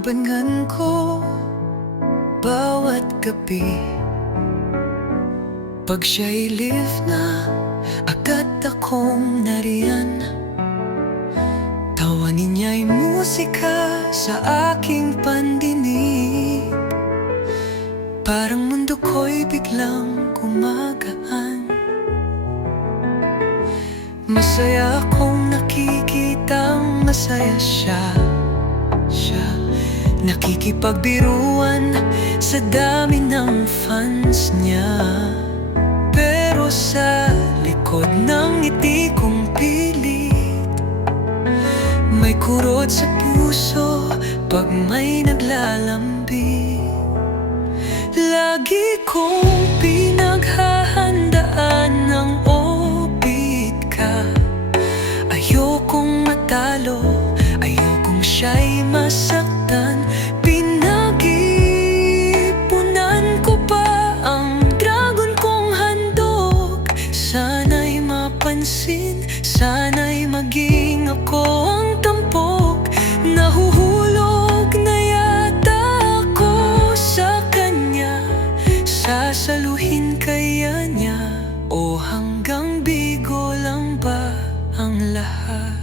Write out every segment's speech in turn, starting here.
Inaabangan ko bawat gabi. Pag siya'y live na, agad akong nariyan. Tawanin niya'y musika sa aking pandinig. Parang mundo ko'y biglang gumagaan. Masaya akong nakikitang masaya siya. Nakikipagbiruan sa dami ng fans niya. Pero sa likod ng ngiti kong pilit, may kurot sa puso pag may naglalambing. Lagi kong pinaghahandaan ng opit ka. Ayokong matalo, ayokong siya'y masaktan. Pinag-ipunan ko pa ang dragon kong handog. Sana'y mapansin, sana'y maging ako ang tampok. Nahuhulog na yata ako sa kanya. Sasaluhin kaya niya, o hanggang bigo lang ba ang lahat?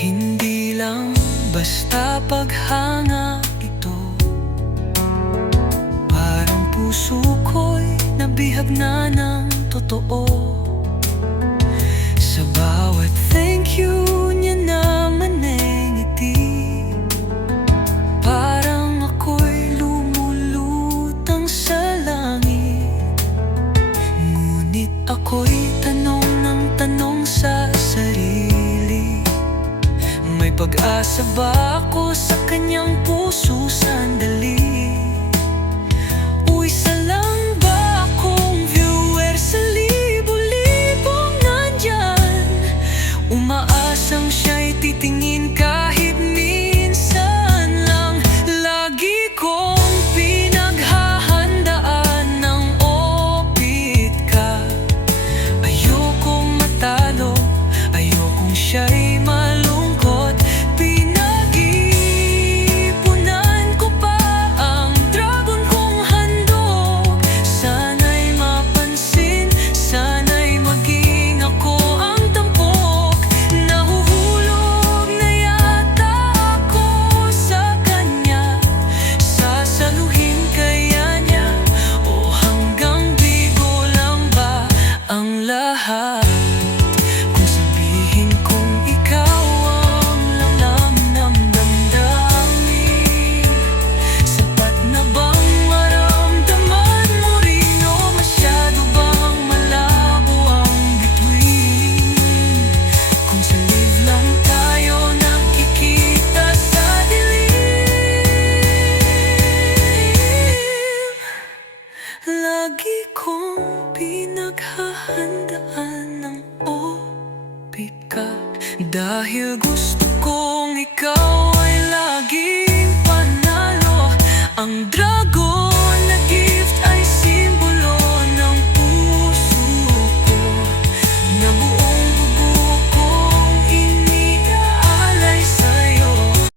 Hindi lang basta paghanga ito. Parang puso ko'y nabihag na ng totoo. Sa bawat thank you niya na manengiti, parang ako'y lumulutang sa langit. Ngunit ako'y tanong ng tanong sa sarili, may pag-asa ba ako sa kanyang puso sandali? O isa lang ba akong viewer sa libo-libong nandyan? Umaasang siya'y titingin